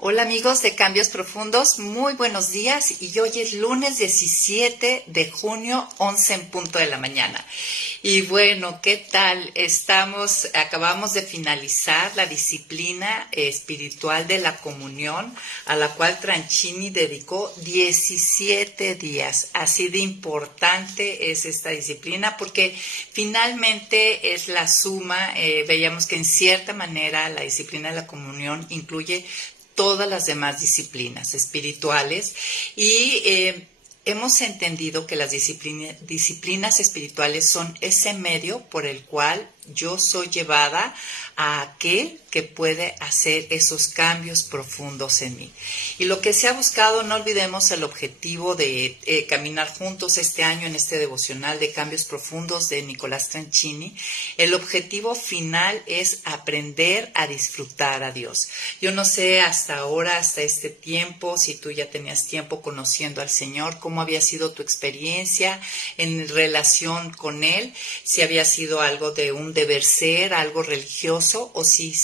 Hola amigos de Cambios Profundos, muy buenos días y hoy es lunes 17 de junio, 11 en punto de la mañana. Y bueno, ¿qué tal? Acabamos de finalizar la disciplina espiritual de la comunión, a la cual Tranchini dedicó 17 días. Así de importante es esta disciplina porque finalmente es la suma, veíamos que en cierta manera la disciplina de la comunión incluye todas las demás disciplinas espirituales y hemos entendido que las disciplinas espirituales son ese medio por el cual yo soy llevada a aquel que puede hacer esos cambios profundos en mí. Y lo que se ha buscado, no olvidemos el objetivo de caminar juntos este año en este devocional de cambios profundos de Nicolás Tranchini. El objetivo final es aprender a disfrutar a Dios. Yo no sé hasta ahora, hasta este tiempo, si tú ya tenías tiempo conociendo al Señor, cómo había sido tu experiencia en relación con Él, si había sido algo de un deber ser, algo religioso, o si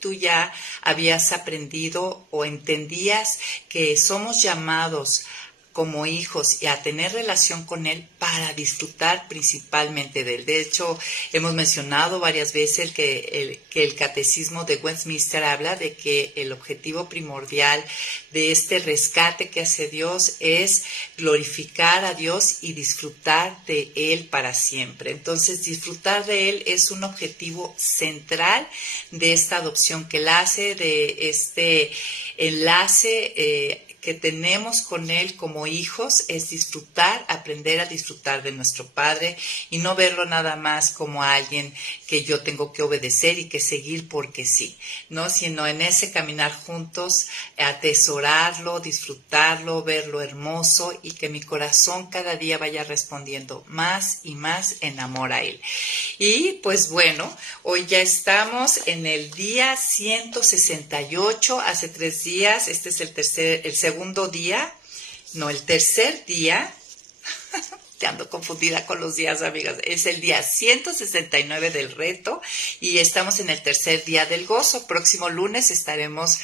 tú ya habías aprendido o entendías que somos llamados como hijos y a tener relación con Él para disfrutar principalmente de Él. De hecho, hemos mencionado varias veces que el catecismo de Westminster habla de que el objetivo primordial de este rescate que hace Dios es glorificar a Dios y disfrutar de Él para siempre. Entonces, disfrutar de Él es un objetivo central de esta adopción que Él hace, de este enlace que tenemos con Él como hijos, es disfrutar, aprender a disfrutar de nuestro Padre y no verlo nada más como a alguien que yo tengo que obedecer y que seguir porque sí, ¿no? Sino en ese caminar juntos, atesorarlo, disfrutarlo, verlo hermoso y que mi corazón cada día vaya respondiendo más y más en amor a Él. Y pues bueno, hoy ya estamos en el día 168, hace 3 días, este es el tercer día, te ando confundida con los días, amigas, es el día 169 del reto y estamos en el tercer día del gozo. Próximo lunes estaremos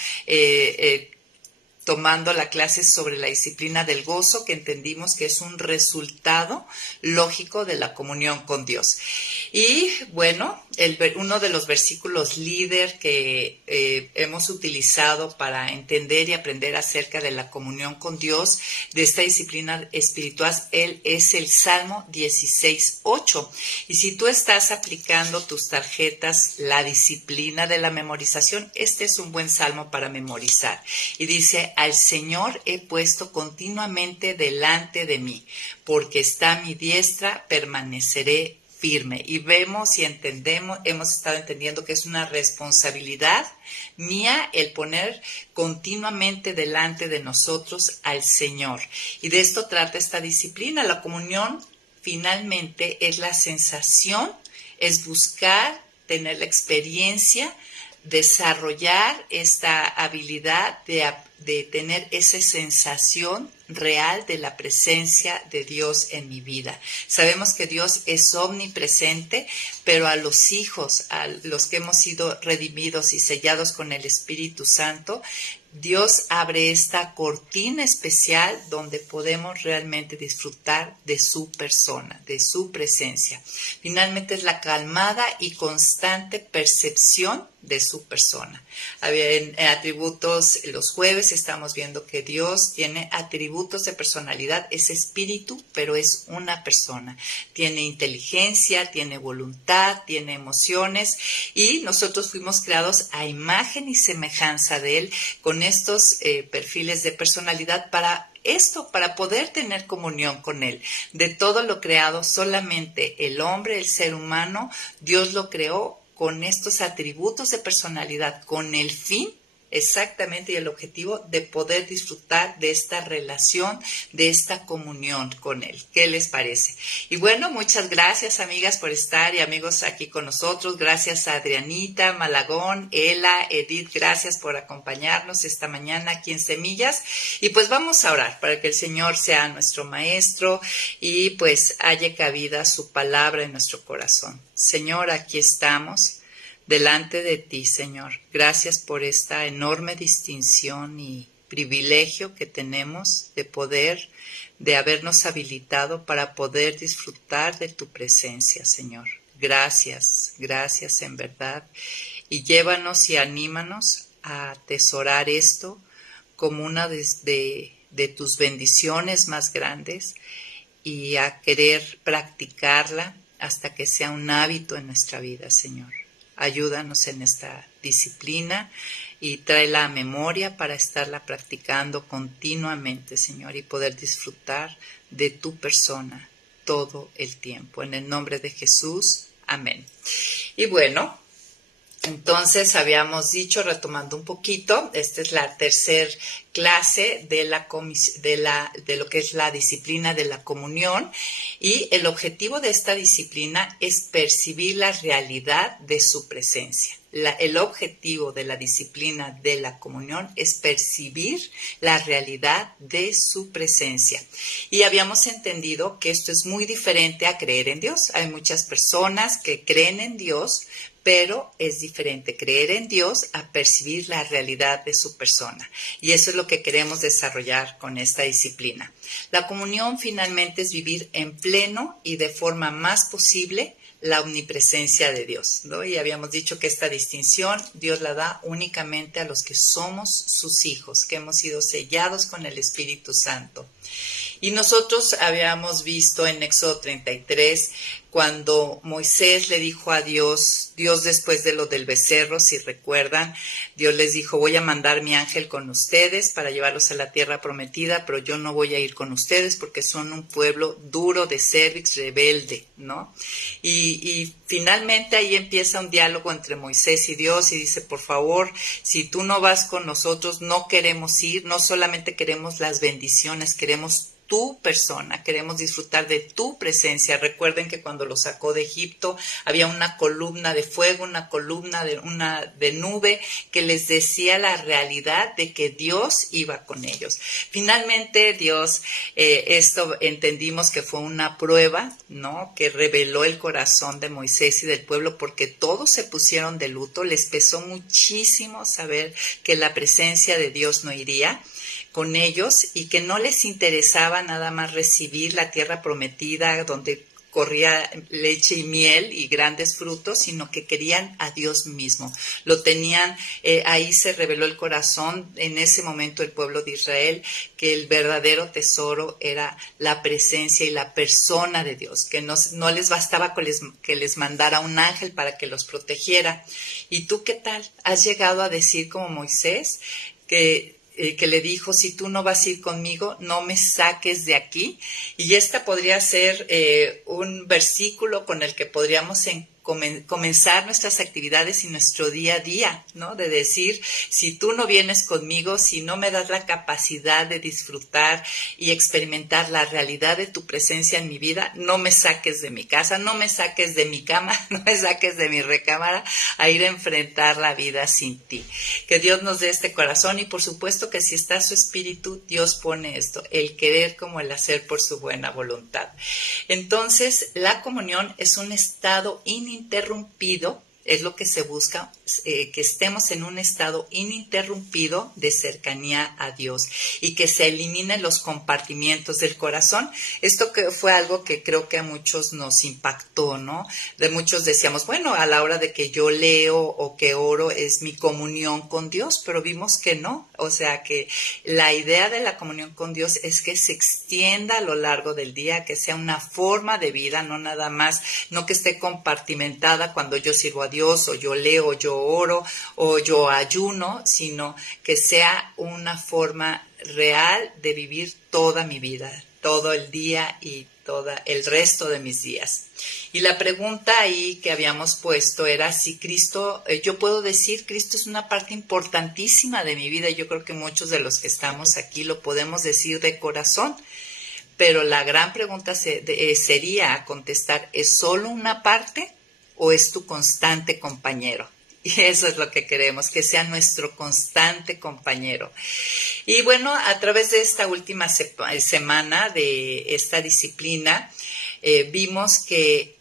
tomando la clase sobre la disciplina del gozo, que entendimos que es un resultado lógico de la comunión con Dios. Y bueno, uno de los versículos líder que hemos utilizado para entender y aprender acerca de la comunión con Dios, de esta disciplina espiritual, es el Salmo 16:8. Y si tú estás aplicando tus tarjetas, la disciplina de la memorización, este es un buen salmo para memorizar. Y dice: al Señor he puesto continuamente delante de mí, porque está a mi diestra, permaneceré firme. Y vemos y entendemos, hemos estado entendiendo que es una responsabilidad mía el poner continuamente delante de nosotros al Señor. Y de esto trata esta disciplina. La comunión finalmente es la sensación, es buscar, tener la experiencia, desarrollar esta habilidad de tener esa sensación real de la presencia de Dios en mi vida. Sabemos que Dios es omnipresente, pero a los hijos, a los que hemos sido redimidos y sellados con el Espíritu Santo, Dios abre esta cortina especial donde podemos realmente disfrutar de su persona, de su presencia. Finalmente es la calmada y constante percepción de su persona. En atributos, los jueves estamos viendo que Dios tiene atributos de personalidad, es espíritu, pero es una persona. Tiene inteligencia, tiene voluntad, tiene emociones y nosotros fuimos creados a imagen y semejanza de Él con estos perfiles de personalidad para poder tener comunión con Él. De todo lo creado, solamente el hombre, el ser humano, Dios lo creó con estos atributos de personalidad, con el fin exactamente y el objetivo de poder disfrutar de esta relación, de esta comunión con Él. ¿Qué les parece? Y bueno, muchas gracias, amigas, por estar y amigos aquí con nosotros. Gracias a Adrianita, Malagón, Ela, Edith, gracias por acompañarnos esta mañana aquí en Semillas. Y pues vamos a orar para que el Señor sea nuestro maestro y pues haya cabida su palabra en nuestro corazón. Señor, aquí estamos delante de ti, Señor. Gracias por esta enorme distinción y privilegio que tenemos de habernos habilitado para poder disfrutar de tu presencia, Señor. Gracias, gracias en verdad. Y llévanos y anímanos a atesorar esto como una de tus bendiciones más grandes y a querer practicarla hasta que sea un hábito en nuestra vida, Señor. Ayúdanos en esta disciplina y tráela a memoria para estarla practicando continuamente, Señor, y poder disfrutar de tu persona todo el tiempo. En el nombre de Jesús, amén. Y bueno, entonces habíamos dicho, retomando un poquito, esta es la tercera clase de lo que es la disciplina de la comunión, y el objetivo de esta disciplina es percibir la realidad de su presencia. El objetivo de la disciplina de la comunión es percibir la realidad de su presencia. Y habíamos entendido que esto es muy diferente a creer en Dios. Hay muchas personas que creen en Dios, pero es diferente creer en Dios a percibir la realidad de su persona. Y eso es lo que queremos desarrollar con esta disciplina. La comunión finalmente es vivir en pleno y de forma más posible la omnipresencia de Dios, ¿no? Y habíamos dicho que esta distinción Dios la da únicamente a los que somos sus hijos, que hemos sido sellados con el Espíritu Santo. Y nosotros habíamos visto en Éxodo 33, cuando Moisés le dijo a Dios después de lo del becerro, si recuerdan, Dios les dijo, voy a mandar mi ángel con ustedes para llevarlos a la tierra prometida, pero yo no voy a ir con ustedes porque son un pueblo duro de cervix, rebelde, ¿no? Y finalmente ahí empieza un diálogo entre Moisés y Dios y dice, por favor, si tú no vas con nosotros, no queremos ir, no solamente queremos las bendiciones, queremos tu persona, queremos disfrutar de tu presencia. Recuerden que cuando los sacó de Egipto había una columna de fuego, una columna de nube que les decía la realidad de que Dios iba con ellos. Finalmente Dios, esto entendimos que fue una prueba, ¿no? Que reveló el corazón de Moisés y del pueblo porque todos se pusieron de luto, les pesó muchísimo saber que la presencia de Dios no iría con ellos y que no les interesaba nada más recibir la tierra prometida donde corría leche y miel y grandes frutos, sino que querían a Dios mismo. Lo tenían, ahí se reveló el corazón en ese momento el pueblo de Israel, que el verdadero tesoro era la presencia y la persona de Dios, que no les bastaba que les mandara un ángel para que los protegiera. ¿Y tú qué tal? ¿Has llegado a decir como Moisés que le dijo, si tú no vas a ir conmigo, no me saques de aquí? Y esta podría ser un versículo con el que podríamos comenzar nuestras actividades y nuestro día a día, ¿no? De decir, si tú no vienes conmigo, si no me das la capacidad de disfrutar y experimentar la realidad de tu presencia en mi vida, no me saques de mi casa, no me saques de mi cama, no me saques de mi recámara a ir a enfrentar la vida sin ti. Que Dios nos dé este corazón y por supuesto que si está su espíritu, Dios pone esto, el querer como el hacer por su buena voluntad. Entonces, la comunión es un estado ininterrumpido, es lo que se busca, que estemos en un estado ininterrumpido de cercanía a Dios y que se eliminen los compartimientos del corazón. Esto que fue algo que creo que a muchos nos impactó, ¿no? De muchos decíamos, bueno, a la hora de que yo leo o que oro es mi comunión con Dios, pero vimos que no. O sea que la idea de la comunión con Dios es que se extienda a lo largo del día, que sea una forma de vida, no nada más, no que esté compartimentada cuando yo sirvo a Dios o yo leo, o yo oro o yo ayuno, sino que sea una forma real de vivir toda mi vida, todo el día y todo el resto de mis días. Y la pregunta ahí que habíamos puesto era si Cristo, yo puedo decir, Cristo es una parte importantísima de mi vida. Yo creo que muchos de los que estamos aquí lo podemos decir de corazón, pero la gran pregunta sería a contestar, ¿es solo una parte o es tu constante compañero? Y eso es lo que queremos, que sea nuestro constante compañero. Y bueno, a través de esta última semana de esta disciplina, vimos que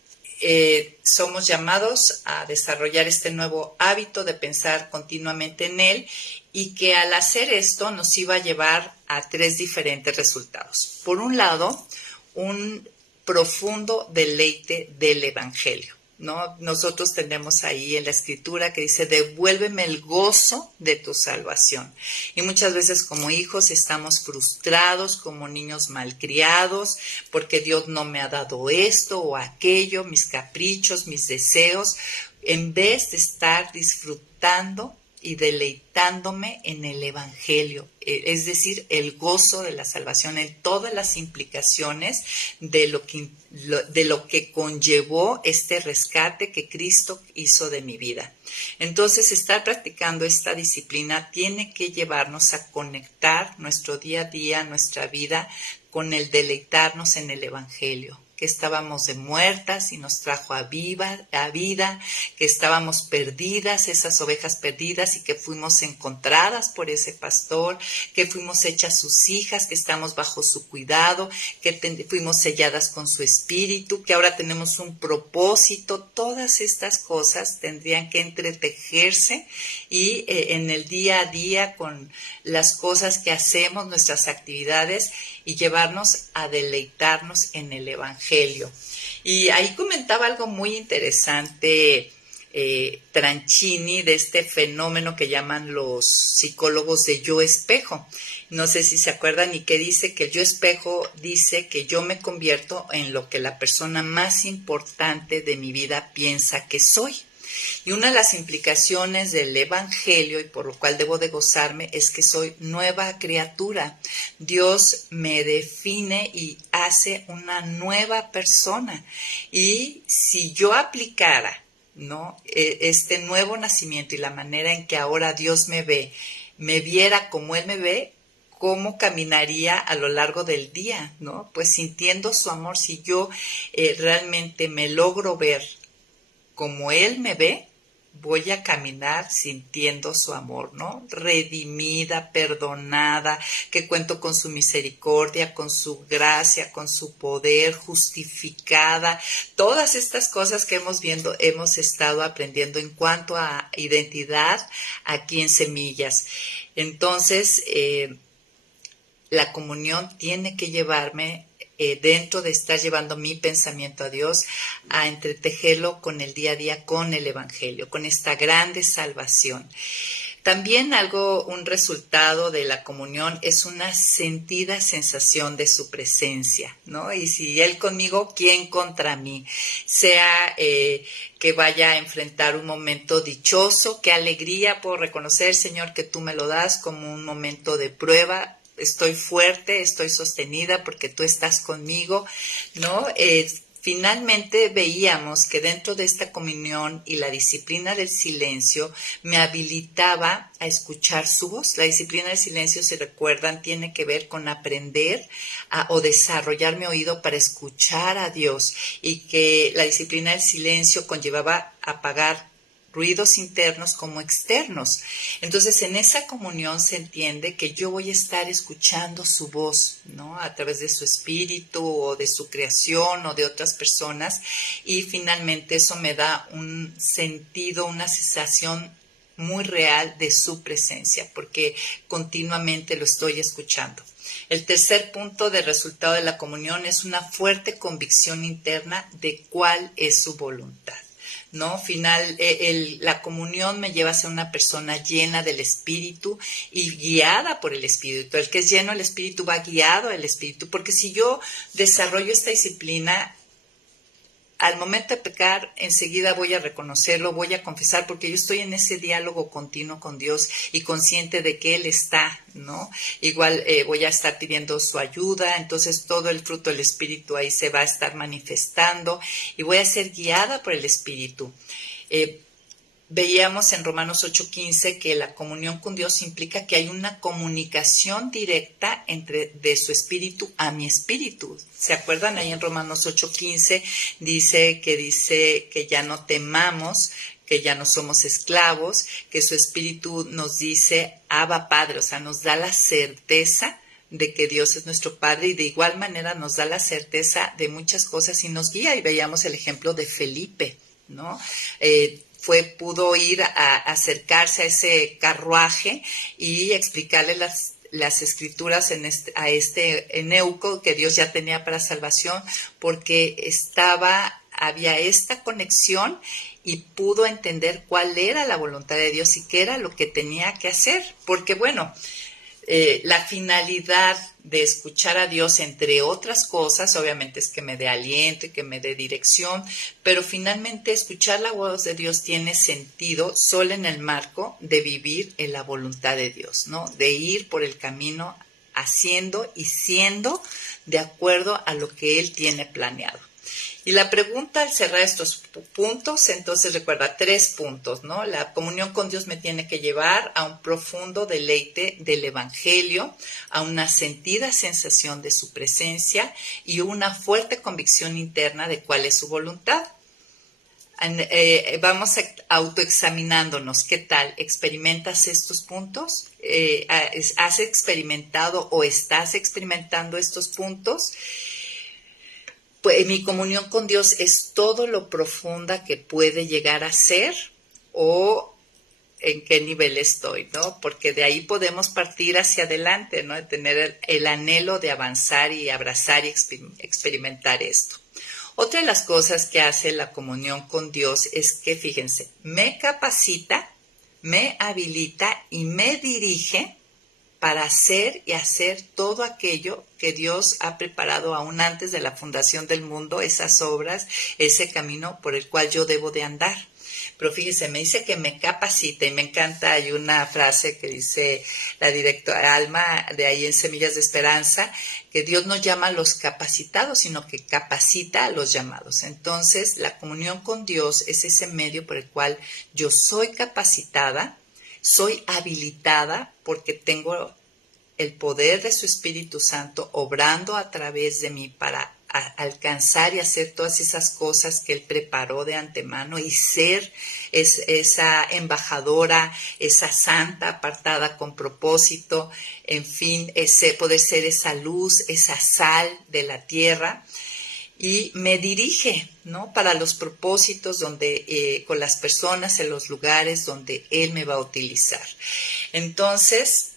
somos llamados a desarrollar este nuevo hábito de pensar continuamente en él y que al hacer esto nos iba a llevar a 3 diferentes resultados. Por un lado, un profundo deleite del Evangelio, ¿no? Nosotros tenemos ahí en la escritura que dice, devuélveme el gozo de tu salvación. Y muchas veces como hijos estamos frustrados, como niños malcriados, porque Dios no me ha dado esto o aquello, mis caprichos, mis deseos, en vez de estar disfrutando y deleitándome en el Evangelio, es decir, el gozo de la salvación, en todas las implicaciones de lo que conllevó este rescate que Cristo hizo de mi vida. Entonces, estar practicando esta disciplina tiene que llevarnos a conectar nuestro día a día, nuestra vida, con el deleitarnos en el Evangelio, que estábamos de muertas y nos trajo a vida, que estábamos perdidas, esas ovejas perdidas, y que fuimos encontradas por ese pastor, que fuimos hechas sus hijas, que estamos bajo su cuidado, que fuimos selladas con su espíritu, que ahora tenemos un propósito. Todas estas cosas tendrían que entretejerse y en el día a día con las cosas que hacemos, nuestras actividades, y llevarnos a deleitarnos en el Evangelio. Y ahí comentaba algo muy interesante Tranchini, de este fenómeno que llaman los psicólogos de yo espejo. No sé si se acuerdan, y que dice que el yo espejo dice que yo me convierto en lo que la persona más importante de mi vida piensa que soy. Y una de las implicaciones del Evangelio, y por lo cual debo de gozarme, es que soy nueva criatura. Dios me define y hace una nueva persona. Y si yo aplicara, ¿no?, este nuevo nacimiento y la manera en que ahora Dios me ve, me viera como Él me ve, ¿cómo caminaría a lo largo del día? ¿No? Pues sintiendo su amor. Si yo realmente me logro ver como Él me ve, voy a caminar sintiendo su amor, ¿no? Redimida, perdonada, que cuento con su misericordia, con su gracia, con su poder, justificada. Todas estas cosas que hemos estado aprendiendo en cuanto a identidad aquí en Semillas. Entonces, la comunión tiene que llevarme, dentro de estar llevando mi pensamiento a Dios, a entretejerlo con el día a día, con el Evangelio, con esta grande salvación. También un resultado de la comunión es una sentida sensación de su presencia, ¿no? Y si Él conmigo, ¿quién contra mí? Sea que vaya a enfrentar un momento dichoso, qué alegría por reconocer, Señor, que tú me lo das como un momento de prueba. Estoy fuerte, estoy sostenida porque tú estás conmigo, ¿no? Finalmente veíamos que dentro de esta comunión y la disciplina del silencio me habilitaba a escuchar su voz. La disciplina del silencio, si recuerdan, tiene que ver con aprender o desarrollar mi oído para escuchar a Dios, y que la disciplina del silencio conllevaba apagar ruidos internos como externos. Entonces, en esa comunión se entiende que yo voy a estar escuchando su voz, ¿no?, a través de su espíritu o de su creación o de otras personas, y finalmente eso me da un sentido, una sensación muy real de su presencia, porque continuamente lo estoy escuchando. El tercer punto de resultado de la comunión es una fuerte convicción interna de cuál es su voluntad, ¿no? La comunión me lleva a ser una persona llena del Espíritu y guiada por el Espíritu. El que es lleno del Espíritu va guiado al Espíritu, porque si yo desarrollo esta disciplina, al momento de pecar, enseguida voy a reconocerlo, voy a confesar, porque yo estoy en ese diálogo continuo con Dios y consciente de que Él está, ¿no? Igual voy a estar pidiendo su ayuda, entonces todo el fruto del Espíritu ahí se va a estar manifestando y voy a ser guiada por el Espíritu. Veíamos en Romanos 8:15 que la comunión con Dios implica que hay una comunicación directa de su espíritu a mi espíritu. ¿Se acuerdan? Ahí en Romanos 8:15 dice que ya no temamos, que ya no somos esclavos, que su espíritu nos dice Abba Padre, o sea, nos da la certeza, de que Dios es nuestro Padre y de igual manera nos da la certeza de muchas cosas y nos guía. Y veíamos el ejemplo de Felipe, ¿no? Pudo ir a acercarse a ese carruaje y explicarle las escrituras a este Eneuco que Dios ya tenía para salvación, porque había esta conexión y pudo entender cuál era la voluntad de Dios y qué era lo que tenía que hacer. Porque bueno, la finalidad de escuchar a Dios, entre otras cosas, obviamente es que me dé aliento y que me dé dirección, pero finalmente escuchar la voz de Dios tiene sentido solo en el marco de vivir en la voluntad de Dios, ¿no? De ir por el camino haciendo y siendo de acuerdo a lo que Él tiene planeado. Y la pregunta al cerrar estos puntos, entonces recuerda 3 puntos, ¿no? La comunión con Dios me tiene que llevar a un profundo deleite del Evangelio, a una sentida sensación de su presencia y una fuerte convicción interna de cuál es su voluntad. Vamos autoexaminándonos. ¿Qué tal? ¿Experimentas estos puntos? ¿Has experimentado o estás experimentando estos puntos? Pues mi comunión con Dios es todo lo profunda que puede llegar a ser o en qué nivel estoy, ¿no? Porque de ahí podemos partir hacia adelante, ¿no? De tener el anhelo de avanzar y abrazar y experimentar esto. Otra de las cosas que hace la comunión con Dios es que, fíjense, me capacita, me habilita y me dirige para hacer y hacer todo aquello que Dios ha preparado aún antes de la fundación del mundo, esas obras, ese camino por el cual yo debo de andar. Pero fíjense, me dice que me capacita y me encanta, hay una frase que dice la directora Alma de ahí en Semillas de Esperanza, que Dios no llama a los capacitados, sino que capacita a los llamados. Entonces, la comunión con Dios es ese medio por el cual yo soy capacitada, soy habilitada porque tengo el poder de su Espíritu Santo obrando a través de mí para alcanzar y hacer todas esas cosas que Él preparó de antemano y ser esa embajadora, esa santa apartada con propósito, en fin, poder ser esa luz, esa sal de la tierra. Y me dirige, ¿no? Para los propósitos con las personas, en los lugares donde Él me va a utilizar. Entonces,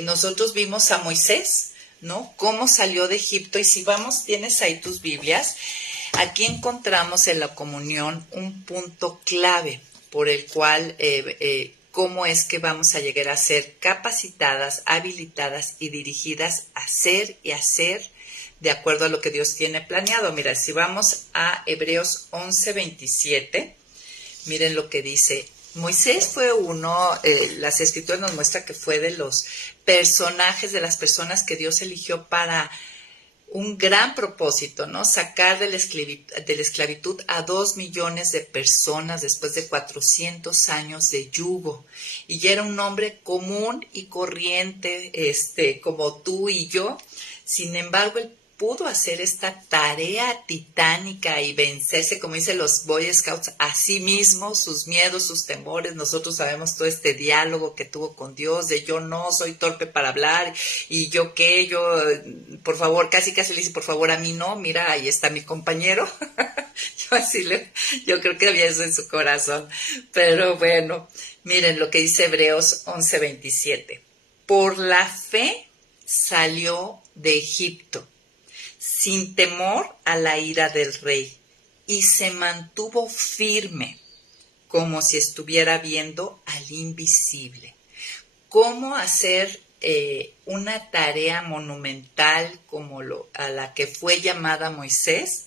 nosotros vimos a Moisés, ¿no? Cómo salió de Egipto. Y si tienes ahí tus Biblias, aquí encontramos en la comunión un punto clave por el cual cómo es que vamos a llegar a ser capacitadas, habilitadas y dirigidas a ser y hacer de acuerdo a lo que Dios tiene planeado. Mira, si vamos a Hebreos 11:27, miren lo que dice. Moisés fue las escrituras nos muestran que fue de los personajes, de las personas que Dios eligió para un gran propósito, ¿no? Sacar de la esclavitud a 2 millones de personas después de 400 años de yugo. Y ya era un hombre común y corriente, como tú y yo. Sin embargo, él pudo hacer esta tarea titánica y vencerse, como dicen los Boy Scouts, a sí mismo, sus miedos, sus temores. Nosotros sabemos todo este diálogo que tuvo con Dios, de yo no soy torpe para hablar, y yo qué, por favor, casi le dice, por favor, a mí no, mira, ahí está mi compañero. Yo creo que había eso en su corazón. Pero bueno, miren lo que dice Hebreos 11:27. Por la fe salió de Egipto, sin temor a la ira del rey, y se mantuvo firme, como si estuviera viendo al invisible. ¿Cómo hacer una tarea monumental como a la que fue llamada Moisés?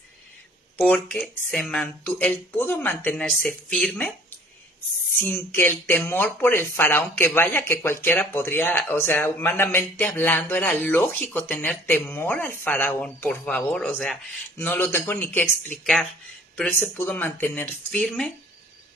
Porque él pudo mantenerse firme sin que el temor por el faraón, que vaya que cualquiera podría, o sea, humanamente hablando, era lógico tener temor al faraón, por favor, o sea, no lo tengo ni que explicar, pero él se pudo mantener firme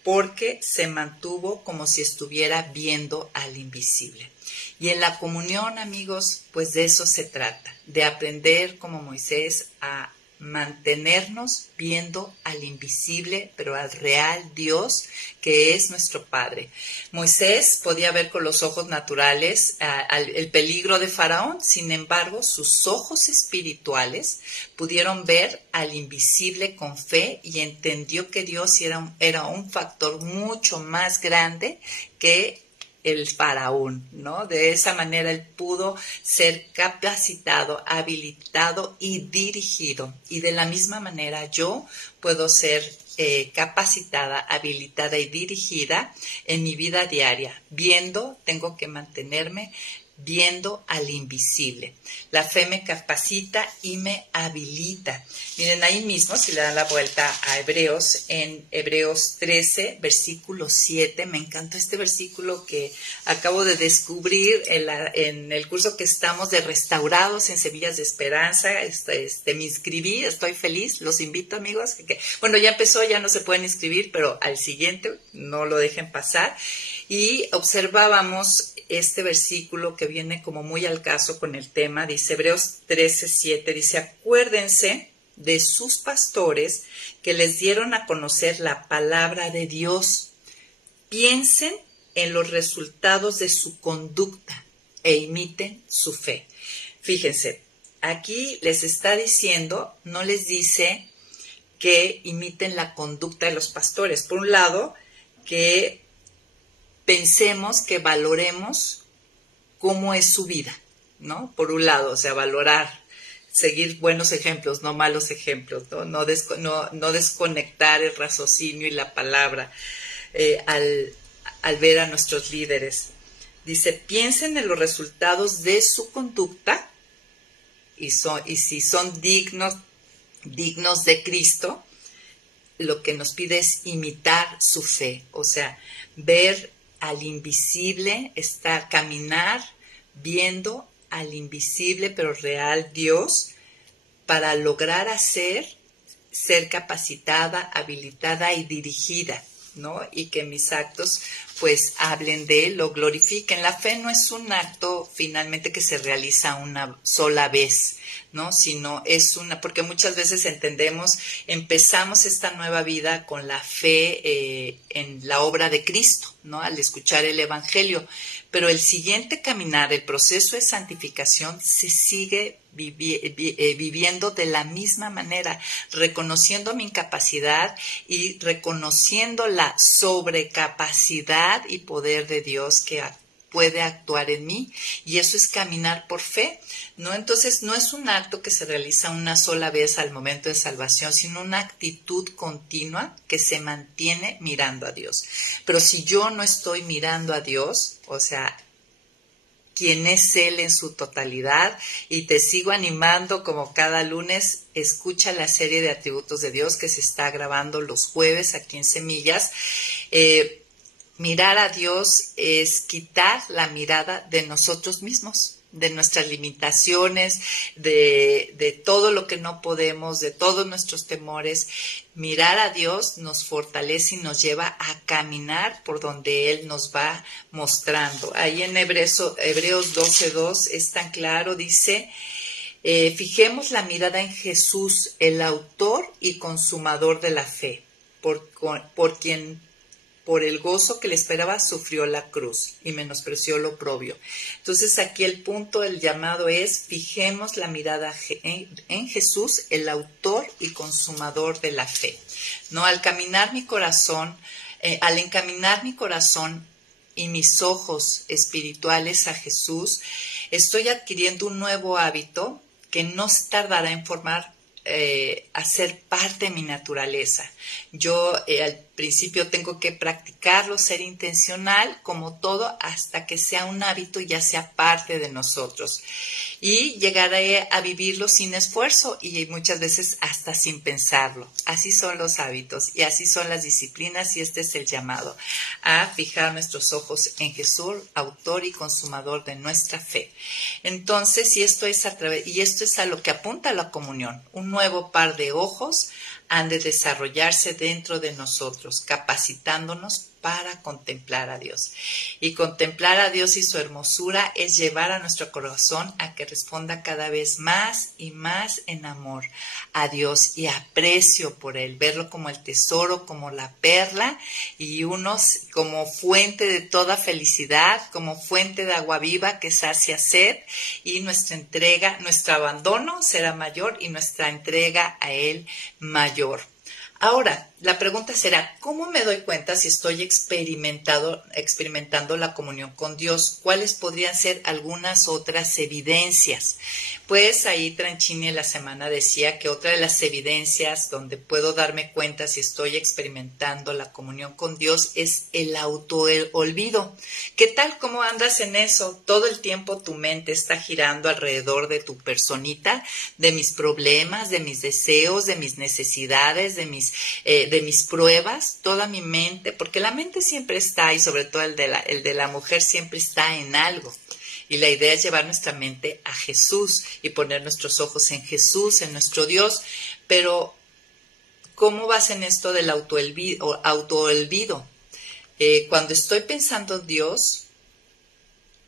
porque se mantuvo como si estuviera viendo al invisible. Y en la comunión, amigos, pues de eso se trata, de aprender como Moisés a mantenernos viendo al invisible, pero al real Dios, que es nuestro Padre. Moisés podía ver con los ojos naturales el peligro de Faraón, sin embargo, sus ojos espirituales pudieron ver al invisible con fe y entendió que Dios era un factor mucho más grande que el faraón, ¿no? De esa manera él pudo ser capacitado, habilitado y dirigido. Y de la misma manera yo puedo ser capacitada, habilitada y dirigida en mi vida diaria. Tengo que mantenerme viendo al invisible. La fe me capacita y me habilita. Miren, ahí mismo, si le dan la vuelta a Hebreos, en Hebreos 13, versículo 7, me encantó este versículo que acabo de descubrir en el curso que estamos de Restaurados en Semillas de Esperanza. Me inscribí, estoy feliz, los invito, amigos. Bueno, ya empezó, ya no se pueden inscribir, pero al siguiente no lo dejen pasar. Y observábamos este versículo que viene como muy al caso con el tema, dice Hebreos 13:7, dice, acuérdense de sus pastores que les dieron a conocer la palabra de Dios. Piensen en los resultados de su conducta e imiten su fe. Fíjense, aquí les está diciendo, no les dice que imiten la conducta de los pastores. Por un lado, que pensemos, que valoremos cómo es su vida, ¿no? Por un lado, o sea, valorar, seguir buenos ejemplos, no malos ejemplos, ¿no? No desconectar el raciocinio y la palabra al ver a nuestros líderes. Dice, piensen en los resultados de su conducta y si son dignos de Cristo, lo que nos pide es imitar su fe, o sea, ver al invisible, caminar viendo al invisible pero real Dios para lograr ser capacitada, habilitada y dirigida, ¿no? Y que mis actos pues hablen de él, lo glorifiquen. La fe no es un acto finalmente que se realiza una sola vez, ¿no? Sino porque muchas veces empezamos esta nueva vida con la fe en la obra de Cristo, ¿no? Al escuchar el Evangelio. Pero el siguiente caminar, el proceso de santificación, se sigue viviendo de la misma manera, reconociendo mi incapacidad y reconociendo la sobrecapacidad y poder de Dios que puede actuar en mí, y eso es caminar por fe, ¿no? Entonces no es un acto que se realiza una sola vez al momento de salvación, sino una actitud continua que se mantiene mirando a Dios. Pero si yo no estoy mirando a Dios, o sea, quién es Él en su totalidad, y te sigo animando como cada lunes, escucha la serie de atributos de Dios que se está grabando los jueves aquí en Semillas. Mirar a Dios es quitar la mirada de nosotros mismos, de nuestras limitaciones, de todo lo que no podemos, de todos nuestros temores. Mirar a Dios nos fortalece y nos lleva a caminar por donde Él nos va mostrando. Ahí en Hebreos 12:2 es tan claro, dice, fijemos la mirada en Jesús, el autor y consumador de la fe, por quien por el gozo que le esperaba, sufrió la cruz y menospreció lo oprobio. Entonces aquí el punto, el llamado es, fijemos la mirada en Jesús, el autor y consumador de la fe. ¿No? Al encaminar mi corazón y mis ojos espirituales a Jesús, estoy adquiriendo un nuevo hábito que no tardará en a ser parte de mi naturaleza. Yo al principio tengo que practicarlo, ser intencional, como todo, hasta que sea un hábito y ya sea parte de nosotros. Y llegaré a vivirlo sin esfuerzo y muchas veces hasta sin pensarlo. Así son los hábitos y así son las disciplinas, y este es el llamado a fijar nuestros ojos en Jesús, autor y consumador de nuestra fe. Entonces, y esto es a lo que apunta la comunión, un nuevo par de ojos han de desarrollarse dentro de nosotros, capacitándonos para contemplar a Dios. Y contemplar a Dios y su hermosura es llevar a nuestro corazón a que responda cada vez más y más en amor a Dios y aprecio por Él, verlo como el tesoro, como la perla y unos como fuente de toda felicidad, como fuente de agua viva que sacia sed, y nuestra entrega, nuestro abandono será mayor y nuestra entrega a Él mayor. Ahora, la pregunta será, ¿cómo me doy cuenta si estoy experimentando la comunión con Dios? ¿Cuáles podrían ser algunas otras evidencias? Pues ahí Tranchini en la semana decía que otra de las evidencias donde puedo darme cuenta si estoy experimentando la comunión con Dios es el autoolvido. ¿Qué tal? ¿Cómo andas en eso? Todo el tiempo tu mente está girando alrededor de tu personita, de mis problemas, de mis deseos, de mis necesidades, de mis pruebas, toda mi mente, porque la mente siempre está, y sobre todo el de la mujer siempre está en algo. Y la idea es llevar nuestra mente a Jesús y poner nuestros ojos en Jesús, en nuestro Dios. Pero, ¿cómo vas en esto del autoolvido? Cuando estoy pensando en Dios,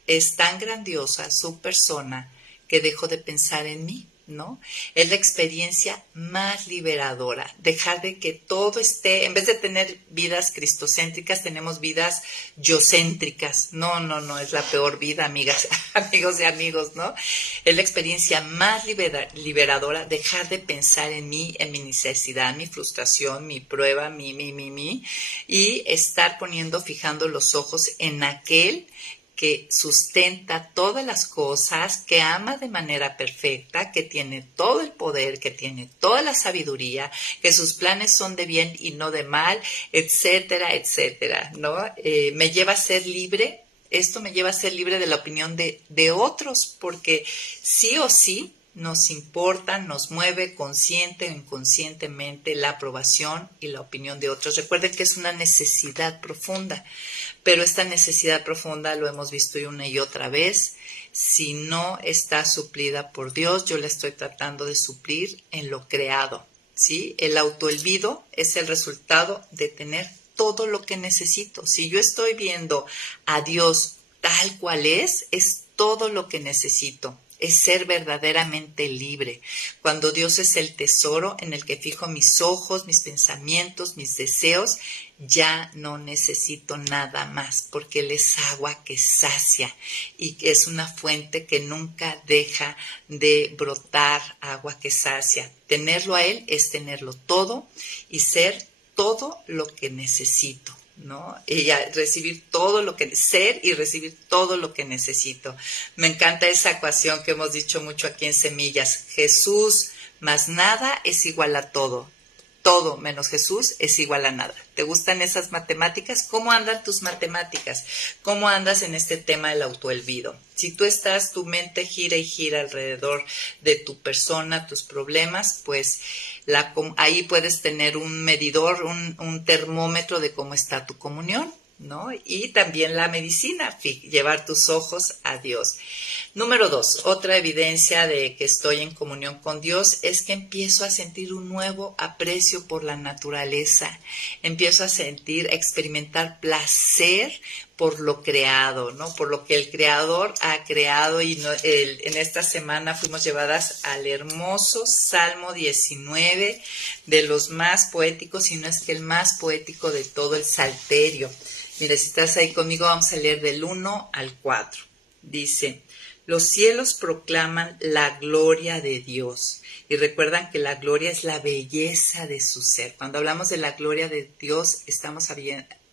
es tan grandiosa su persona que dejo de pensar en mí, ¿no? Es la experiencia más liberadora, dejar de que todo esté, en vez de tener vidas cristocéntricas, tenemos vidas yocéntricas. No, es la peor vida, amigas, amigos y amigos, ¿no? Es la experiencia más liberadora, dejar de pensar en mí, en mi necesidad, mi frustración, mi prueba, y estar fijando los ojos en aquel que sustenta todas las cosas, que ama de manera perfecta, que tiene todo el poder, que tiene toda la sabiduría, que sus planes son de bien y no de mal, etcétera, etcétera, ¿no? Me lleva a ser libre, esto me lleva a ser libre de la opinión de otros, porque sí o sí nos importa, nos mueve consciente o inconscientemente la aprobación y la opinión de otros. Recuerden que es una necesidad profunda, pero esta necesidad profunda, lo hemos visto una y otra vez, si no está suplida por Dios, yo la estoy tratando de suplir en lo creado, ¿sí? El autoolvido es el resultado de tener todo lo que necesito. Si yo estoy viendo a Dios tal cual es todo lo que necesito. Es ser verdaderamente libre. Cuando Dios es el tesoro en el que fijo mis ojos, mis pensamientos, mis deseos, ya no necesito nada más, porque Él es agua que sacia y es una fuente que nunca deja de brotar, agua que sacia. Tenerlo a Él es tenerlo todo y ser todo lo que necesito, ¿no? Y recibir todo lo que, ser y recibir todo lo que necesito. Me encanta esa ecuación que hemos dicho mucho aquí en Semillas. Jesús más nada es igual a todo. Todo menos Jesús es igual a nada. ¿Te gustan esas matemáticas? ¿Cómo andan tus matemáticas? ¿Cómo andas en este tema del autoolvido? Si tú estás, tu mente gira y gira alrededor de tu persona, tus problemas, pues ahí puedes tener un medidor, un termómetro de cómo está tu comunión, ¿no? Y también la medicina, llevar tus ojos a Dios. Número 2, otra evidencia de que estoy en comunión con Dios es que empiezo a sentir un nuevo aprecio por la naturaleza. Empiezo a experimentar placer por lo creado, ¿no? Por lo que el Creador ha creado, y en esta semana fuimos llevadas al hermoso Salmo 19, de los más poéticos, si no es que el más poético de todo el Salterio. Mira, si estás ahí conmigo, vamos a leer del 1 al 4. Dice: los cielos proclaman la gloria de Dios. Y recuerdan que la gloria es la belleza de su ser. Cuando hablamos de la gloria de Dios, estamos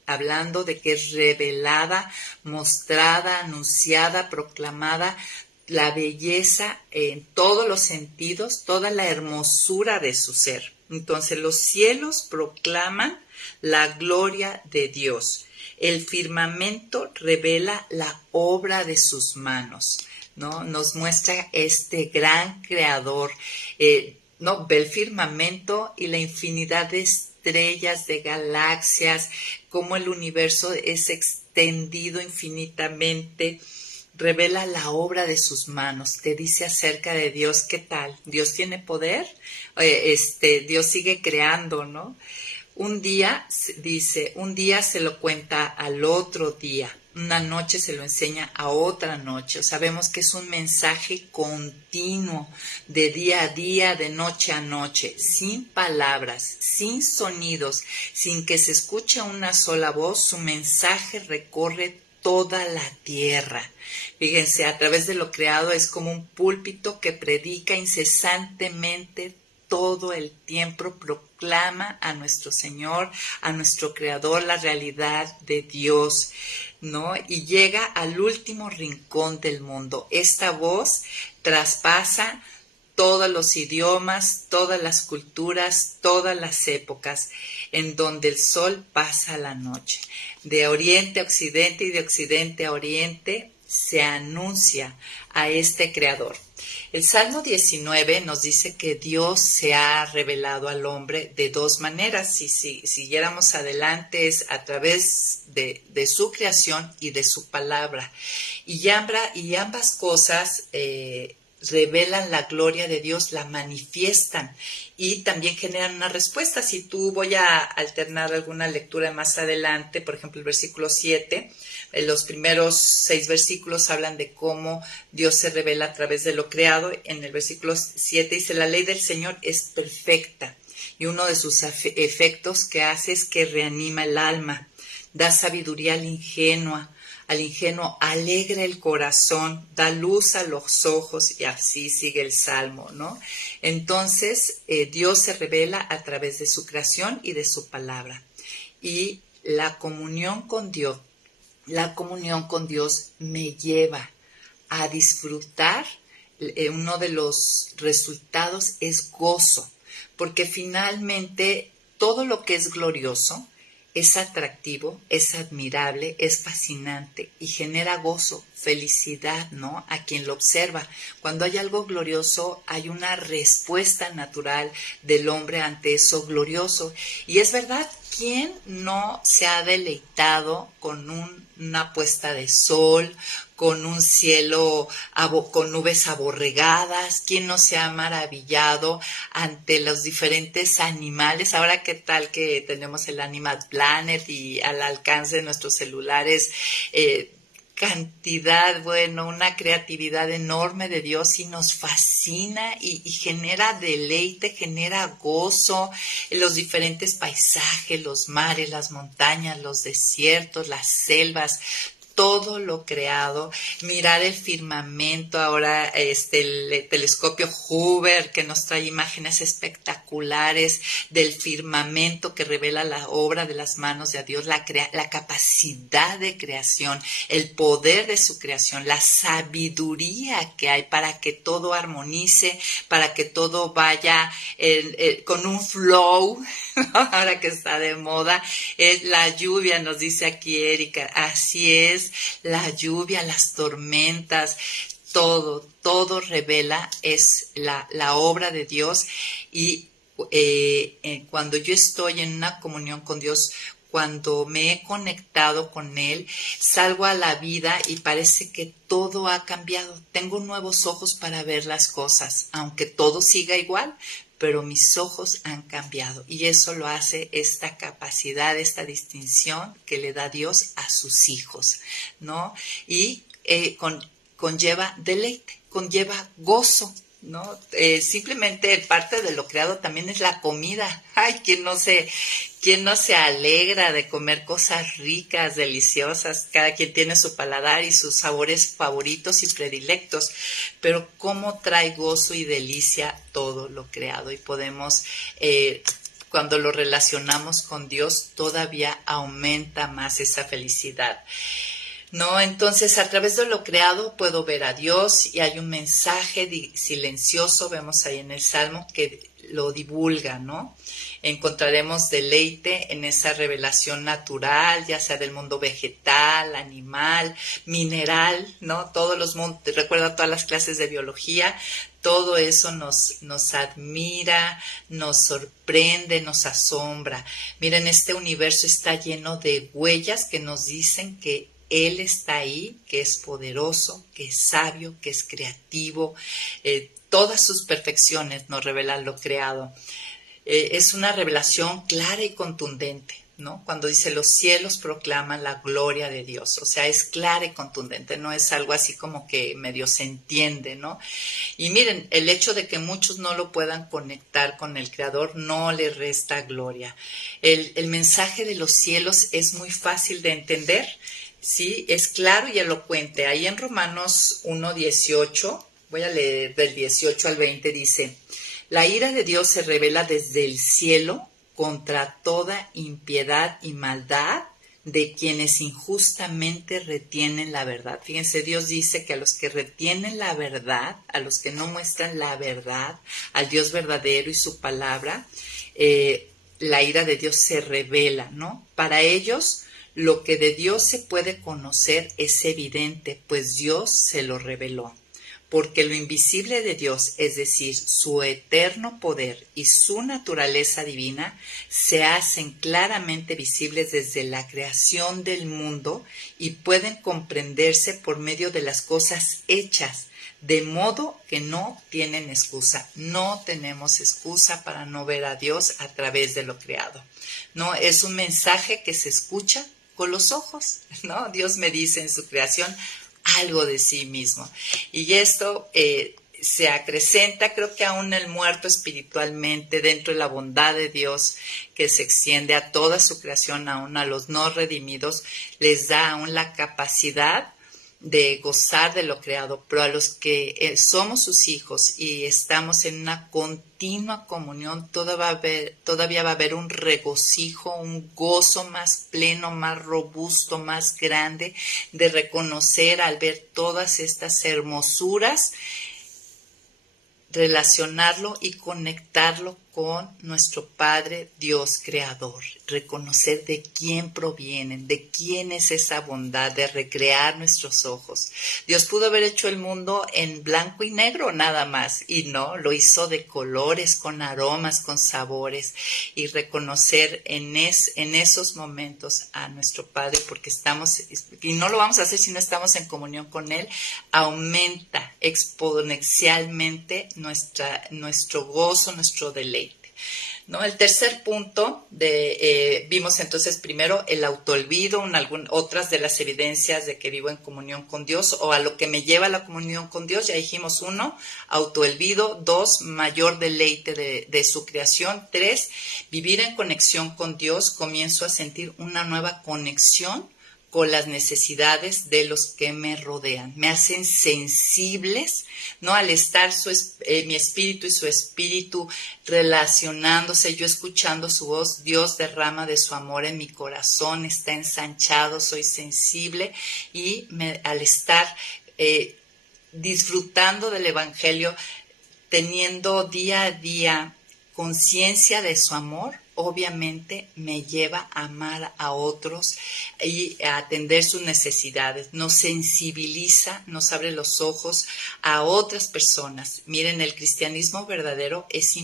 hablando de que es revelada, mostrada, anunciada, proclamada, la belleza en todos los sentidos, toda la hermosura de su ser. Entonces, los cielos proclaman la gloria de Dios. El firmamento revela la obra de sus manos, ¿no? Nos muestra este gran creador, ¿no? Ve el firmamento y la infinidad de estrellas, de galaxias, cómo el universo es extendido infinitamente. Revela la obra de sus manos, te dice acerca de Dios. ¿Qué tal? ¿Dios tiene poder? Dios sigue creando, ¿no? Un día, dice, un día se lo cuenta al otro día, una noche se lo enseña a otra noche. Sabemos que es un mensaje continuo, de día a día, de noche a noche, sin palabras, sin sonidos, sin que se escuche una sola voz. Su mensaje recorre toda la tierra. Fíjense, a través de lo creado es como un púlpito que predica incesantemente todo el tiempo, proclama a nuestro Señor, a nuestro Creador, la realidad de Dios, ¿no? Y llega al último rincón del mundo. Esta voz traspasa todos los idiomas, todas las culturas, todas las épocas, en donde el sol pasa la noche. De oriente a occidente y de occidente a oriente se anuncia a este Creador. El Salmo 19 nos dice que Dios se ha revelado al hombre de dos maneras. Si siguiéramos adelante es a través de su creación y de su palabra. Y ambas cosas revelan la gloria de Dios, la manifiestan y también generan una respuesta. Si tú voy a alternar alguna lectura más adelante, por ejemplo el versículo 7, los primeros 6 versículos hablan de cómo Dios se revela a través de lo creado. En el versículo 7 dice, la ley del Señor es perfecta y uno de sus efectos que hace es que reanima el alma, da sabiduría al ingenuo alegra el corazón, da luz a los ojos, y así sigue el Salmo, ¿no? Entonces, Dios se revela a través de su creación y de su palabra. Y la comunión con Dios me lleva a disfrutar. Uno de los resultados es gozo, porque finalmente todo lo que es glorioso es atractivo, es admirable, es fascinante y genera gozo, felicidad, ¿no? A quien lo observa. Cuando hay algo glorioso, hay una respuesta natural del hombre ante eso glorioso. Y es verdad, ¿quién no se ha deleitado con una puesta de sol, con un cielo con nubes aborregadas? ¿Quién no se ha maravillado ante los diferentes animales? Ahora, ¿qué tal que tenemos el Animal Planet y al alcance de nuestros celulares cantidad, una creatividad enorme de Dios, y nos fascina y genera deleite, genera gozo, los diferentes paisajes, los mares, las montañas, los desiertos, las selvas, todo lo creado, mirar el firmamento, ahora el telescopio Hubble que nos trae imágenes espectaculares del firmamento que revela la obra de las manos de Dios, la capacidad de creación, el poder de su creación, la sabiduría que hay para que todo armonice, para que todo vaya con un flow, ahora que está de moda, es la lluvia, nos dice aquí Erika, así es, la lluvia, las tormentas, todo revela, es la obra de Dios. Y cuando yo estoy en una comunión con Dios, cuando me he conectado con Él, salgo a la vida y parece que todo ha cambiado. Tengo nuevos ojos para ver las cosas, aunque todo siga igual, pero mis ojos han cambiado, y eso lo hace esta capacidad, esta distinción que le da Dios a sus hijos, ¿no? Y conlleva deleite, conlleva gozo, ¿no? Simplemente parte de lo creado también es la comida. Ay, ¿quién no se alegra de comer cosas ricas, deliciosas? Cada quien tiene su paladar y sus sabores favoritos y predilectos, pero cómo trae gozo y delicia todo lo creado, y podemos, cuando lo relacionamos con Dios, todavía aumenta más esa felicidad, ¿no? Entonces, a través de lo creado puedo ver a Dios, y hay un mensaje silencioso, vemos ahí en el Salmo, que lo divulga, ¿no? Encontraremos deleite en esa revelación natural, ya sea del mundo vegetal, animal, mineral, ¿no? Todos los mundos, recuerda todas las clases de biología, todo eso nos admira, nos sorprende, nos asombra. Miren, este universo está lleno de huellas que nos dicen que Él está ahí, que es poderoso, que es sabio, que es creativo. Todas sus perfecciones nos revelan lo creado. es una revelación clara y contundente, ¿no? Cuando dice los cielos proclaman la gloria de Dios, o sea, es clara y contundente, no es algo así como que medio se entiende, ¿no? Y miren, el hecho de que muchos no lo puedan conectar con el Creador no le resta gloria. El mensaje de los cielos es muy fácil de entender, ¿sí? Es claro y elocuente. Ahí en Romanos 1:18, voy a leer del 18 al 20, dice: la ira de Dios se revela desde el cielo contra toda impiedad y maldad de quienes injustamente retienen la verdad. Fíjense, Dios dice que a los que retienen la verdad, a los que no muestran la verdad, al Dios verdadero y su palabra, la ira de Dios se revela, ¿no? Para ellos, lo que de Dios se puede conocer es evidente, pues Dios se lo reveló. Porque lo invisible de Dios, es decir, su eterno poder y su naturaleza divina, se hacen claramente visibles desde la creación del mundo y pueden comprenderse por medio de las cosas hechas, de modo que no tienen excusa. No tenemos excusa para no ver a Dios a través de lo creado. No, es un mensaje que se escucha con los ojos, ¿no? Dios me dice en su creación algo de sí mismo. Y esto se acrecenta, creo que aún el muerto espiritualmente, dentro de la bondad de Dios que se extiende a toda su creación, aún a los no redimidos, les da aún la capacidad de gozar de lo creado, pero a los que somos sus hijos y estamos en una continua comunión, todavía va a haber un regocijo, un gozo más pleno, más robusto, más grande, de reconocer al ver todas estas hermosuras, relacionarlo y conectarlo con nuestro Padre Dios Creador, reconocer de quién provienen, de quién es esa bondad, de recrear nuestros ojos. Dios pudo haber hecho el mundo en blanco y negro nada más, y no, lo hizo de colores, con aromas, con sabores, y reconocer en esos momentos a nuestro Padre, porque estamos, y no lo vamos a hacer si no estamos en comunión con Él, aumenta exponencialmente nuestro gozo, nuestro deleite. ¿No? El tercer punto, vimos entonces primero el autoolvido, otras de las evidencias de que vivo en comunión con Dios o a lo que me lleva a la comunión con Dios. Ya dijimos 1, autoolvido; 2, mayor deleite de su creación; 3, vivir en conexión con Dios, comienzo a sentir una nueva conexión con las necesidades de los que me rodean. Me hacen sensibles, ¿no? Al estar mi espíritu y su espíritu relacionándose, yo escuchando su voz, Dios derrama de su amor en mi corazón, está ensanchado, soy sensible y al estar disfrutando del Evangelio, teniendo día a día conciencia de su amor, obviamente me lleva a amar a otros y a atender sus necesidades, nos sensibiliza, nos abre los ojos a otras personas. Miren, el cristianismo verdadero es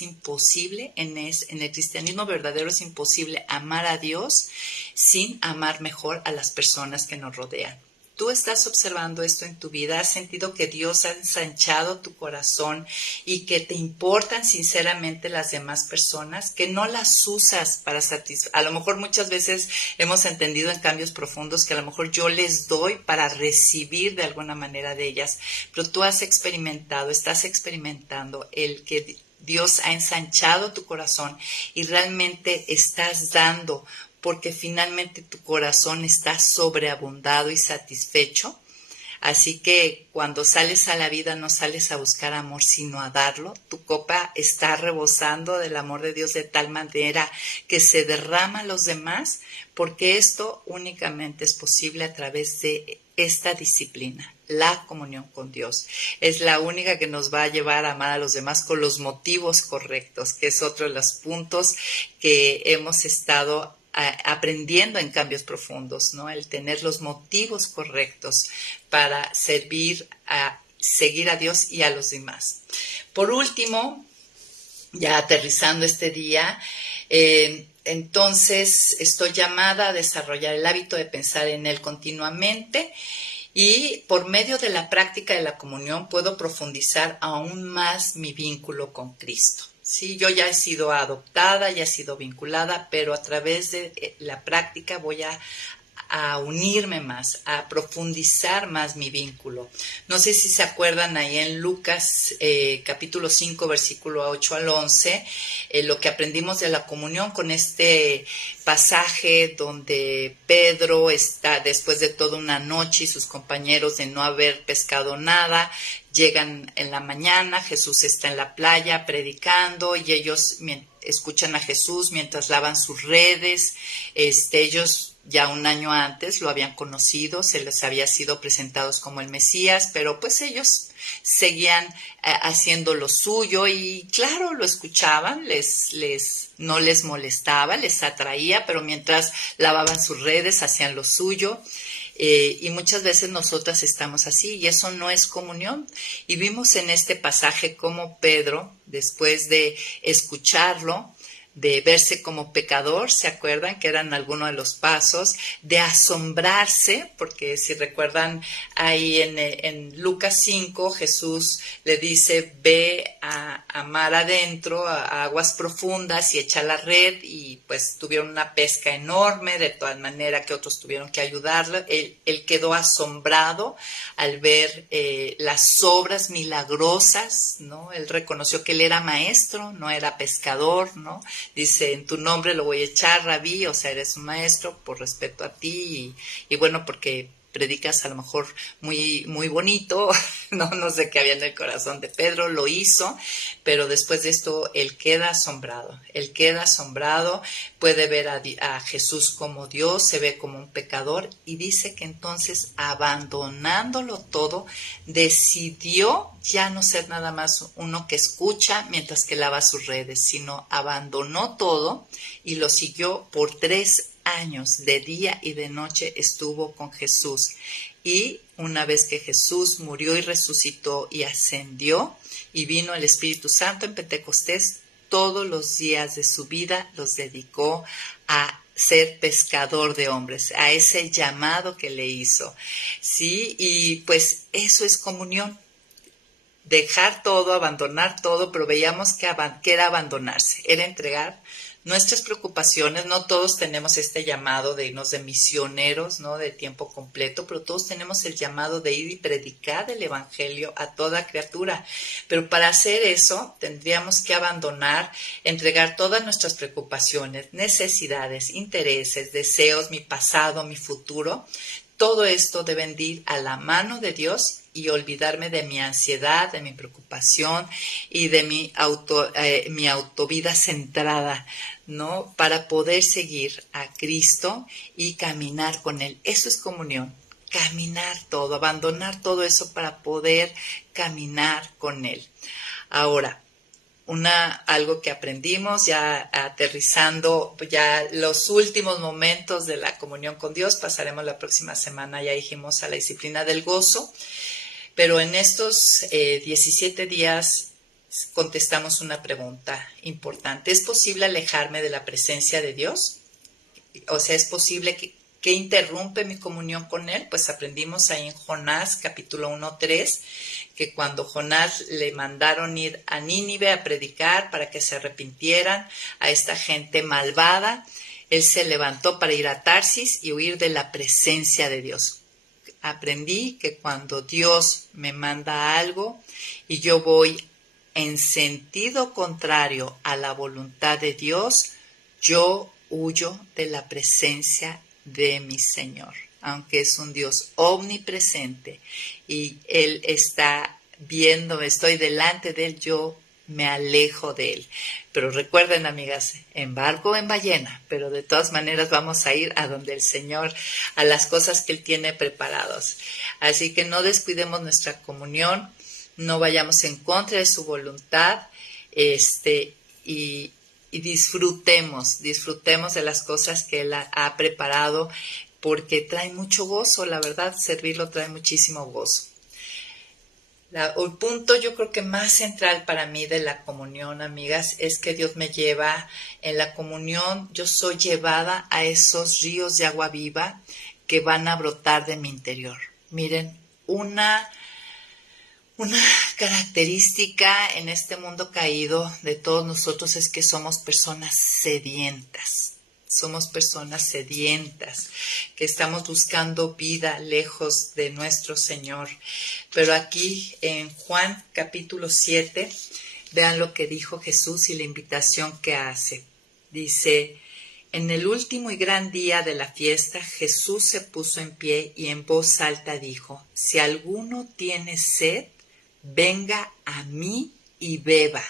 imposible, en el cristianismo verdadero es imposible amar a Dios sin amar mejor a las personas que nos rodean. Tú estás observando esto en tu vida, has sentido que Dios ha ensanchado tu corazón y que te importan sinceramente las demás personas, que no las usas para satisfacer. A lo mejor muchas veces hemos entendido en cambios profundos que a lo mejor yo les doy para recibir de alguna manera de ellas, pero tú estás experimentando el que Dios ha ensanchado tu corazón y realmente estás dando, porque finalmente tu corazón está sobreabundado y satisfecho. Así que cuando sales a la vida no sales a buscar amor, sino a darlo. Tu copa está rebosando del amor de Dios de tal manera que se derrama a los demás, porque esto únicamente es posible a través de esta disciplina. La comunión con Dios es la única que nos va a llevar a amar a los demás con los motivos correctos, que es otro de los puntos que hemos estado aprendiendo en cambios profundos, ¿no? El tener los motivos correctos para seguir a Dios y a los demás. Por último, ya aterrizando este día, entonces estoy llamada a desarrollar el hábito de pensar en Él continuamente, y por medio de la práctica de la comunión puedo profundizar aún más mi vínculo con Cristo. Sí, yo ya he sido adoptada, ya he sido vinculada, pero a través de la práctica voy a unirme más, a profundizar más mi vínculo. No sé si se acuerdan ahí en Lucas capítulo 5, versículo 8 al 11, lo que aprendimos de la comunión con este pasaje donde Pedro está, después de toda una noche y sus compañeros de no haber pescado nada, llegan en la mañana, Jesús está en la playa predicando y ellos escuchan a Jesús mientras lavan sus redes. Ellos ya un año antes lo habían conocido, se les había sido presentados como el Mesías, pero pues ellos seguían haciendo lo suyo y claro, lo escuchaban, no les molestaba, les atraía, pero mientras lavaban sus redes hacían lo suyo. Y muchas veces nosotras estamos así y eso no es comunión. Y vimos en este pasaje cómo Pedro, después de escucharlo, de verse como pecador, ¿se acuerdan? Que eran algunos de los pasos, de asombrarse, porque si recuerdan ahí en Lucas 5, Jesús le dice, ve a mar adentro, a aguas profundas y echa la red, y pues tuvieron una pesca enorme, de todas maneras que otros tuvieron que ayudarlo. Él quedó asombrado al ver las obras milagrosas, ¿no? Él reconoció que él era maestro, no era pescador, ¿no? Dice, en tu nombre lo voy a echar, Rabí, o sea, eres un maestro por respeto a ti y bueno, porque predicas a lo mejor muy, muy bonito, no sé qué había en el corazón de Pedro, lo hizo, pero después de esto él queda asombrado, puede ver a Jesús como Dios, se ve como un pecador y dice que entonces abandonándolo todo, decidió ya no ser nada más uno que escucha mientras que lava sus redes, sino abandonó todo y lo siguió por 3 años, de día y de noche estuvo con Jesús. Y una vez que Jesús murió y resucitó y ascendió y vino el Espíritu Santo en Pentecostés, todos los días de su vida los dedicó a ser pescador de hombres, a ese llamado que le hizo. Sí, y pues eso es comunión. Dejar todo, abandonar todo, pero veíamos que era abandonarse, era entregar nuestras preocupaciones. No todos tenemos este llamado de irnos de misioneros, ¿no? De tiempo completo, pero todos tenemos el llamado de ir y predicar el evangelio a toda criatura. Pero para hacer eso tendríamos que abandonar, entregar todas nuestras preocupaciones, necesidades, intereses, deseos, mi pasado, mi futuro. Todo esto deben ir a la mano de Dios y olvidarme de mi ansiedad, de mi preocupación y de mi autovida centrada, ¿no? Para poder seguir a Cristo y caminar con Él. Eso es comunión, caminar todo, abandonar todo eso para poder caminar con Él. Ahora, algo que aprendimos ya aterrizando ya los últimos momentos de la comunión con Dios, pasaremos la próxima semana, ya dijimos, a la disciplina del gozo, pero en estos 17 días contestamos una pregunta importante. ¿Es posible alejarme de la presencia de Dios? O sea, ¿es posible que interrumpe mi comunión con Él? Pues aprendimos ahí en Jonás, capítulo 1:3, que cuando Jonás le mandaron ir a Nínive a predicar para que se arrepintieran a esta gente malvada, él se levantó para ir a Tarsis y huir de la presencia de Dios. Aprendí que cuando Dios me manda algo y yo voy en sentido contrario a la voluntad de Dios, yo huyo de la presencia de mi Señor. Aunque es un Dios omnipresente y Él está viéndome, estoy delante de Él, yo me alejo de Él. Pero recuerden, amigas, embarco en ballena, pero de todas maneras vamos a ir a donde el Señor, a las cosas que Él tiene preparados. Así que no descuidemos nuestra comunión, no vayamos en contra de su voluntad, y disfrutemos de las cosas que Él ha preparado, porque trae mucho gozo, la verdad, servirlo trae muchísimo gozo. El punto yo creo que más central para mí de la comunión, amigas, es que Dios me lleva en la comunión, yo soy llevada a esos ríos de agua viva que van a brotar de mi interior. Miren, Una característica en este mundo caído de todos nosotros es que somos personas sedientas. Somos personas sedientas, que estamos buscando vida lejos de nuestro Señor. Pero aquí en Juan capítulo 7, vean lo que dijo Jesús y la invitación que hace. Dice: en el último y gran día de la fiesta, Jesús se puso en pie y en voz alta dijo: si alguno tiene sed, venga a mí y beba.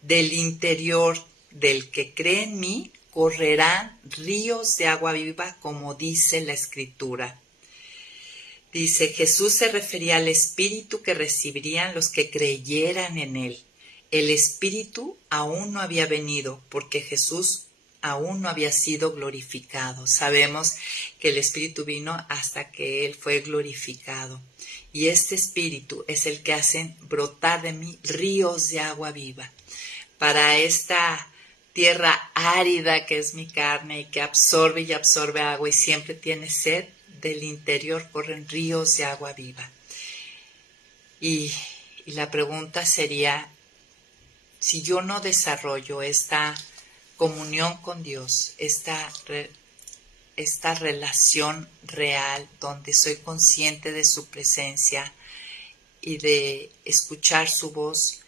Del interior del que cree en mí correrán ríos de agua viva, como dice la Escritura. Dice, Jesús se refería al Espíritu que recibirían los que creyeran en Él. El Espíritu aún no había venido, porque Jesús aún no había sido glorificado. Sabemos que el Espíritu vino hasta que Él fue glorificado. Y este Espíritu es el que hace brotar de mí ríos de agua viva. Para esta tierra árida que es mi carne y que absorbe y absorbe agua y siempre tiene sed, del interior corren ríos de agua viva. Y la pregunta sería, si yo no desarrollo esta comunión con Dios, esta relación real donde soy consciente de su presencia y de escuchar su voz,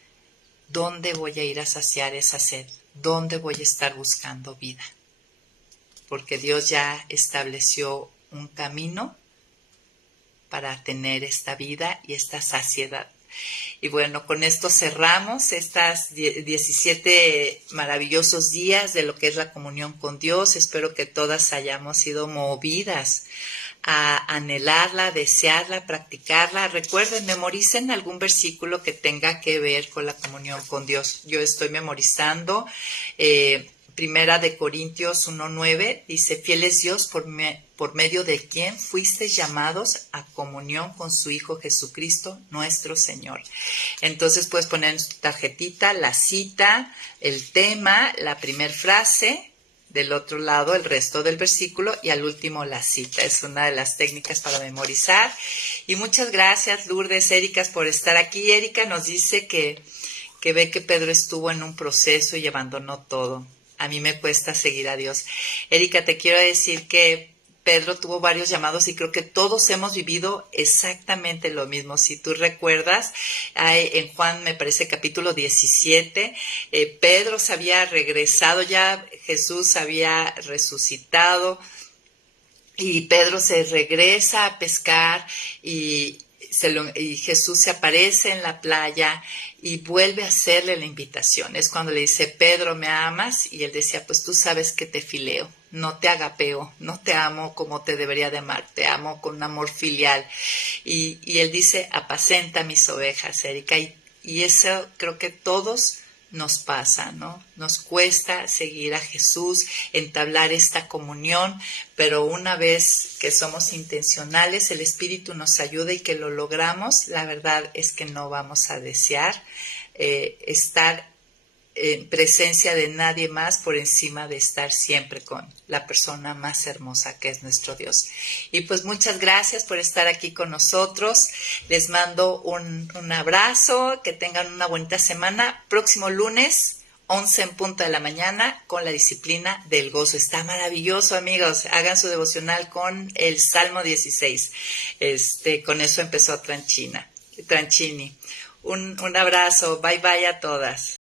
¿dónde voy a ir a saciar esa sed? ¿Dónde voy a estar buscando vida? Porque Dios ya estableció un camino para tener esta vida y esta saciedad. Y bueno, con esto cerramos estas 17 maravillosos días de lo que es la comunión con Dios. Espero que todas hayamos sido movidas a anhelarla, desearla, practicarla. Recuerden, memoricen algún versículo que tenga que ver con la comunión con Dios. Yo estoy memorizando Primera de Corintios 1:9, dice, fiel es Dios por medio de quien fuisteis llamados a comunión con su Hijo Jesucristo, nuestro Señor. Entonces puedes poner en tu tarjetita la cita, el tema, la primera frase, del otro lado el resto del versículo y al último la cita. Es una de las técnicas para memorizar. Y muchas gracias, Lourdes, Erika, por estar aquí. Erika nos dice que ve que Pedro estuvo en un proceso y abandonó todo. A mí me cuesta seguir a Dios. Erika, te quiero decir que Pedro tuvo varios llamados y creo que todos hemos vivido exactamente lo mismo. Si tú recuerdas, en Juan, me parece, capítulo 17, Pedro se había regresado, ya Jesús había resucitado y Pedro se regresa a pescar y Jesús se aparece en la playa y vuelve a hacerle la invitación. Es cuando le dice, Pedro, ¿me amas? Y él decía, pues tú sabes que te fileo, no te agapeo, no te amo como te debería de amar, te amo con un amor filial. Y él dice, apacenta mis ovejas, Erika. Y eso creo que todos nos pasa, ¿no? Nos cuesta seguir a Jesús, entablar esta comunión, pero una vez que somos intencionales, el Espíritu nos ayuda y que lo logramos, la verdad es que no vamos a desear estar en presencia de nadie más por encima de estar siempre con la persona más hermosa que es nuestro Dios. Y pues muchas gracias por estar aquí con nosotros. Les mando un abrazo, que tengan una bonita semana. Próximo lunes, 11 en punto de la mañana, con la disciplina del gozo. Está maravilloso, amigos. Hagan su devocional con el Salmo 16. Con eso empezó Tranchini. Un abrazo. Bye bye a todas.